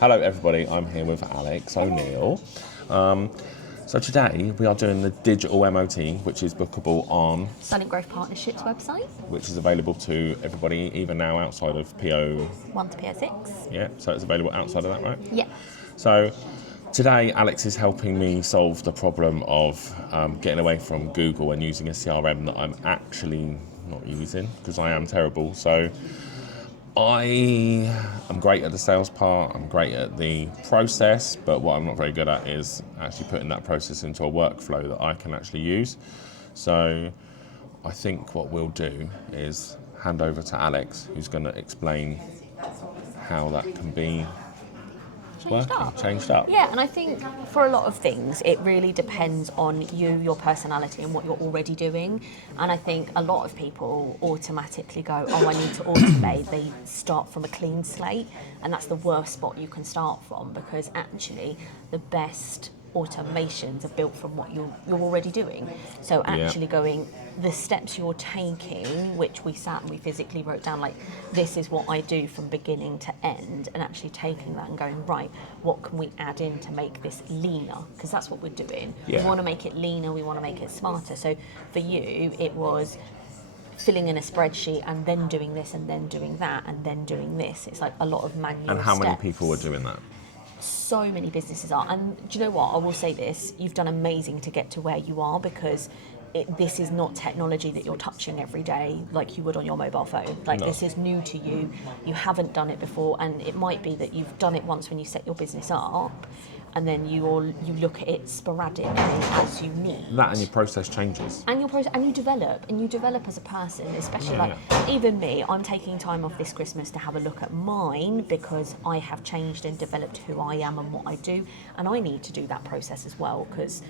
Hello everybody, I'm here with Alex O'Neill. So today we are doing the digital MOT, which is bookable on Silent Growth Partnerships website, which is available to everybody, even now outside of PO. 1 to PO6. Yeah, so it's available outside of that, right? Yeah. So today Alex is helping me solve the problem of getting away from Google and using a CRM that I'm actually not using because I am terrible. So I am great at the sales part, I'm great at the process, but what I'm not very good at is actually putting that process into a workflow that I can actually use. So I think what we'll do is hand over to Alex, who's going to explain how that can be changed up. Yeah, and I think for a lot of things, it really depends on you, your personality, and what you're already doing. And I think a lot of people automatically go, oh, I need to automate. They start from a clean slate, and that's the worst spot you can start from, because actually the best automations are built from what you're already doing. So actually going, the steps you're taking, which we sat and we physically wrote down, like, this is what I do from beginning to end, and actually taking that and going, right, what can we add in to make this leaner? Because that's what we're doing. We want to make it leaner, we want to make it smarter. So for you, it was filling in a spreadsheet and then doing this and then doing that and then doing this. It's like a lot of manual steps. And how many people are doing that? So many businesses are, and do you know what, I will say this, you've done amazing to get to where you are, because this is not technology that you're touching every day like you would on your mobile phone. Like, this is new to you, you haven't done it before, and it might be that you've done it once when you set your business up, and then you look at it sporadically as you need. That and your process changes. And you develop as a person, especially even me, I'm taking time off this Christmas to have a look at mine, because I have changed and developed who I am and what I do, and I need to do that process as well, because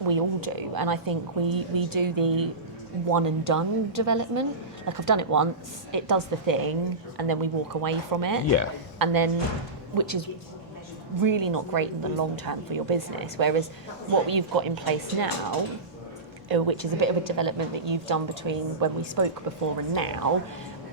we all do. And I think we do the one and done development. Like, I've done it once, it does the thing, and then we walk away from it. Yeah. And then, which is really not great in the long term for your business. Whereas what you've got in place now, which is a bit of a development that you've done between when we spoke before and now,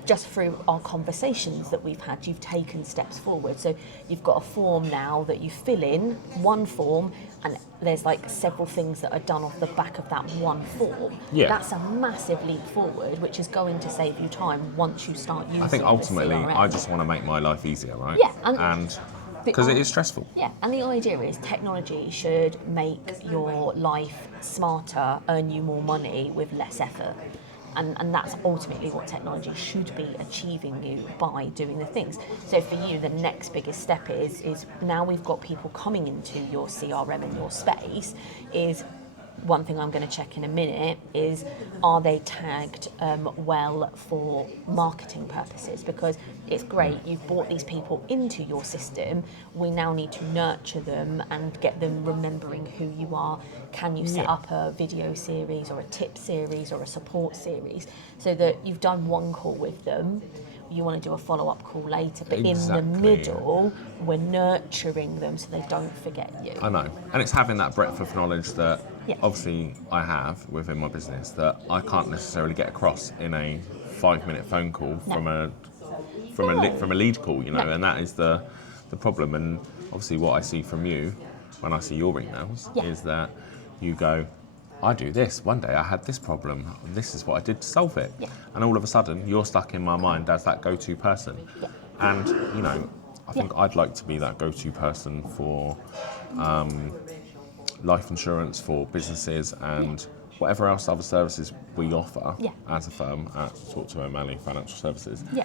just through our conversations that we've had, you've taken steps forward. So you've got a form now that you fill in, one form, and there's like several things that are done off the back of that one form. Yeah. That's a massive leap forward, which is going to save you time once you start using it. I think ultimately I just want to make my life easier, right? Yeah. And because it is stressful. Yeah, and the idea is technology should make your life smarter, earn you more money with less effort. And that's ultimately what technology should be achieving you by doing the things. So for you, the next biggest step is now we've got people coming into your CRM and your space, is one thing I'm going to check in a minute is, are they tagged well for marketing purposes? Because it's great, you've brought these people into your system, we now need to nurture them and get them remembering who you are. Can you set up a video series or a tip series or a support series, so that you've done one call with them, you want to do a follow-up call later, but in the middle, we're nurturing them so they don't forget you. I know, and it's having that breadth of knowledge that obviously I have within my business that I can't necessarily get across in a 5-minute phone call from a lead call, you know, and that is the problem. And obviously what I see from you when I see your emails is that you go, I do this. One day I had this problem. This is what I did to solve it. Yeah. And all of a sudden, you're stuck in my mind as that go-to person. Yeah. And, you know, I think I'd like to be that go-to person for life insurance, for businesses, and whatever else other services we offer as a firm at Talk to O'Malley Financial Services. Yeah.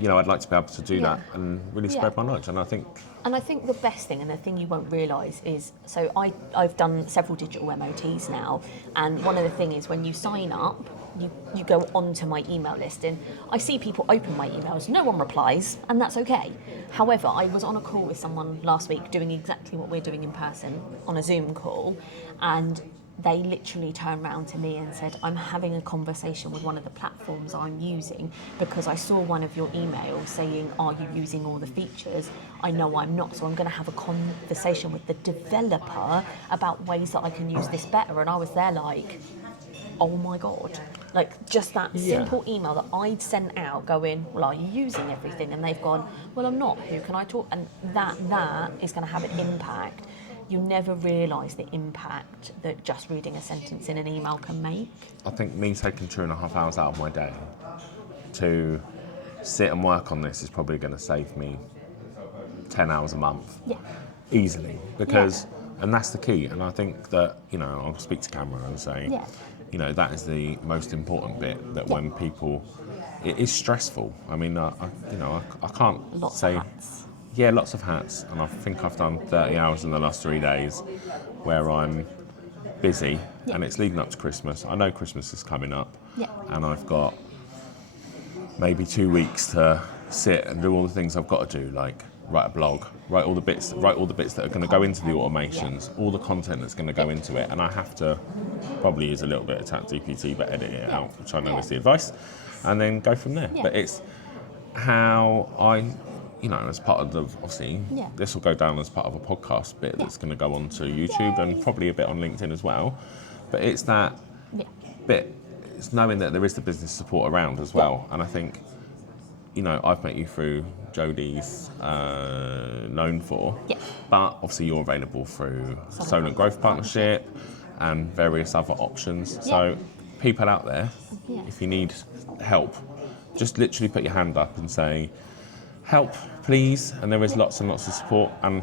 I'd like to be able to do that and really spread my knowledge. And I think the best thing, and the thing you won't realise is, so I've done several digital MOTs now, and one of the things is when you sign up, you go onto my email list, and I see people open my emails, no one replies, and that's okay. However, I was on a call with someone last week doing exactly what we're doing in person on a Zoom call, and they literally turned around to me and said, I'm having a conversation with one of the platforms I'm using because I saw one of your emails saying, are you using all the features? I know I'm not, so I'm going to have a conversation with the developer about ways that I can use this better. And I was there like, oh my God. Like just that simple email that I'd sent out going, well, are you using everything? And they've gone, well, I'm not. Who can I talk? And that is going to have an impact. You never realise the impact that just reading a sentence in an email can make. I think me taking 2.5 hours out of my day to sit and work on this is probably going to save me 10 hours a month. Yeah. Easily. Because, and that's the key. And I think that, I'll speak to camera and say, that is the most important bit, that when people, it is stressful. I mean, I can't Lots say... of hats. Yeah, lots of hats. And I think I've done 30 hours in the last 3 days where I'm busy and it's leading up to Christmas. I know Christmas is coming up and I've got maybe 2 weeks to sit and do all the things I've got to do, like write a blog, write all the bits that are going to go into the automations, all the content that's going to go into it, and I have to probably use a little bit of ChatGPT but edit it out, which I know is the advice, and then go from there. But it's how I, as part of the, obviously, this will go down as part of a podcast bit that's going to go onto YouTube and probably a bit on LinkedIn as well, but it's that bit, it's knowing that there is the business support around as well, and I think, I've met you through Jodie's Known For, but obviously you're available through Solent Growth Partnership and various other options. So people out there, if you need help, just literally put your hand up and say, help, please. And there is lots and lots of support. And,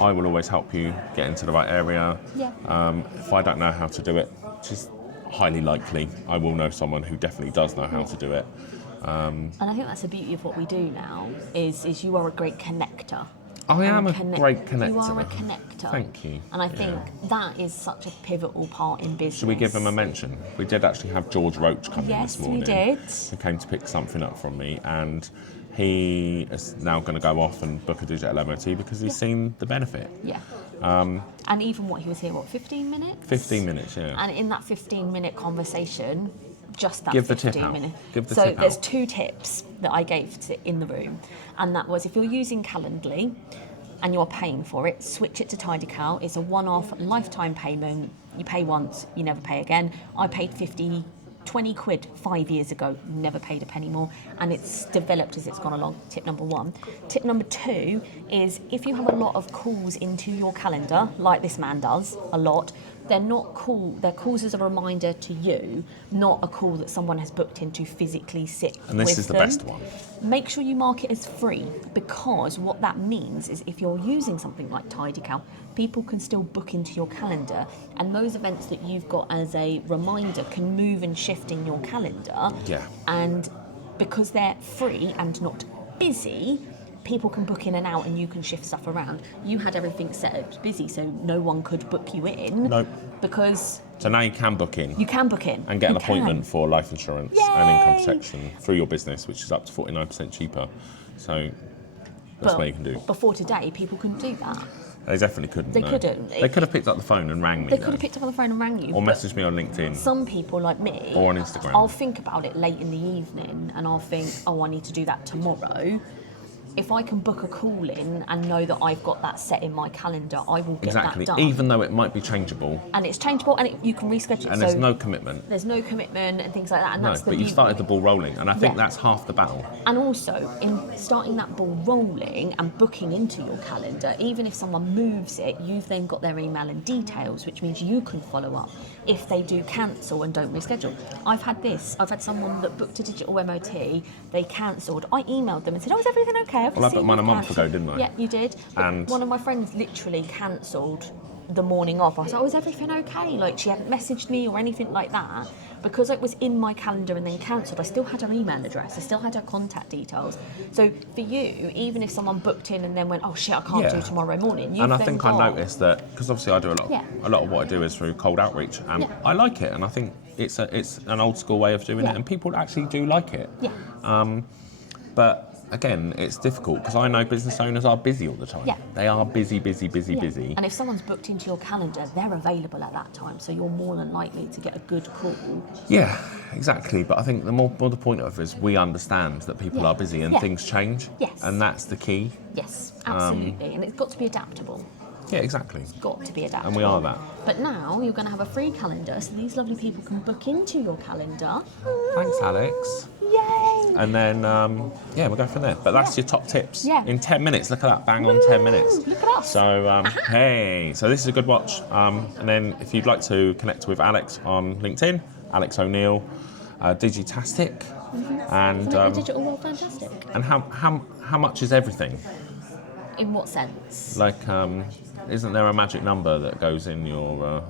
I will always help you get into the right area. If I don't know how to do it, which is highly likely, I will know someone who definitely does know how to do it. And I think that's the beauty of what we do now, is you are a great connector. I am a great connector. You are a connector. Thank you. And I think that is such a pivotal part in business. Should we give them a mention? We did actually have George Roach come in this morning. Yes, we did. He came to pick something up from me, and he is now going to go off and book a digital MOT because he's seen the benefit. Yeah. And even what he was here, 15 minutes? 15 minutes, yeah. And in that 15-minute conversation, just that Give the 15 tip out. minutes. Give the so tip there's out. 2 tips that I gave in the room, and that was if you're using Calendly and you're paying for it, switch it to Tidycal. It's a one-off lifetime payment. You pay once, you never pay again. I paid 20 quid 5 years ago, never paid a penny more, and it's developed as it's gone along. Tip number 1. Tip number 2 is if you have a lot of calls into your calendar, like this man does a lot, they're not call. They're calls as a reminder to you, not a call that someone has booked in to physically sit with them. And this is the best one. Make sure you mark it as free, because what that means is if you're using something like Tidycal, people can still book into your calendar, and those events that you've got as a reminder can move and shift in your calendar. Yeah. And because they're free and not busy, people can book in and out and you can shift stuff around. You had everything set up busy, so no one could book you in. Nope. Because So now you can book in. you can book in. And get an You appointment can. for life insurance and income protection through your business, which is up to 49% cheaper. So that's But what you can do. before today, people couldn't do that. They definitely couldn't. They no. couldn't. They could have picked up the phone and rang me. They could have picked up on the phone and rang you. Or but messaged me on LinkedIn. some people like me, Or on Instagram. I'll think about it late in the evening and I'll think, oh, I need to do that tomorrow. If I can book a call in and know that I've got that set in my calendar, I will get Exactly. that done. Even though it might be changeable. And it's changeable, and you can reschedule it. And there's no commitment. There's no commitment and things like that. And No, that's the but you beauty. started the ball rolling, and I think Yeah. that's half the battle. And also, in starting that ball rolling and booking into your calendar, even if someone moves it, you've then got their email and details, which means you can follow up if they do cancel and don't reschedule. I've had someone that booked a digital MOT, they cancelled. I emailed them and said, oh, is everything okay? Well, I booked mine a month ago, didn't I? Yeah, you did. But And- one of my friends literally cancelled the morning of. I was like, oh, is everything okay? Like, she hadn't messaged me or anything like that. Because it was in my calendar and then cancelled, I still had her email address, I still had her contact details. So for you, even if someone booked in and then went, oh shit, I can't do tomorrow morning, you've And I then think got... I noticed that, because obviously I do a lot of what I do is through cold outreach, and I like it, and I think it's an old school way of doing it, and people actually do like it. Yeah. But again, it's difficult because I know business owners are busy all the time. Yeah. They are busy. Yeah. And if someone's booked into your calendar, they're available at that time, so you're more than likely to get a good call. Yeah, exactly. But I think the more the point of it is we understand that people are busy and things change. Yes. And that's the key. Yes, absolutely. And it's got to be adaptable. Yeah, exactly. Got to be adaptable. And we are that. But now you're going to have a free calendar, so these lovely people can book into your calendar. Thanks, Alex. Yay! And then, we'll go from there. But that's your top tips. Yeah. In 10 minutes. Look at that. Bang on 10 minutes. Look at us. So, hey. So this is a good watch. And then if you'd like to connect with Alex on LinkedIn, Alex O'Neill, Digitastic. And Make the digital world fantastic. and how much is everything? In what sense? Like, isn't there a magic number that goes in your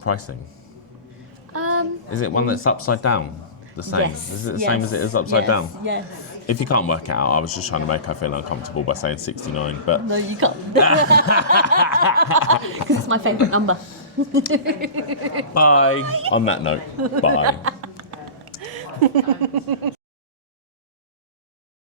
pricing? Is it one that's upside down? The same? Yes, Is it the same as it is upside down? Yes. If you can't work it out, I was just trying to make her feel uncomfortable by saying 69, but No, you can't. Because it's my favourite number. bye. On that note, bye.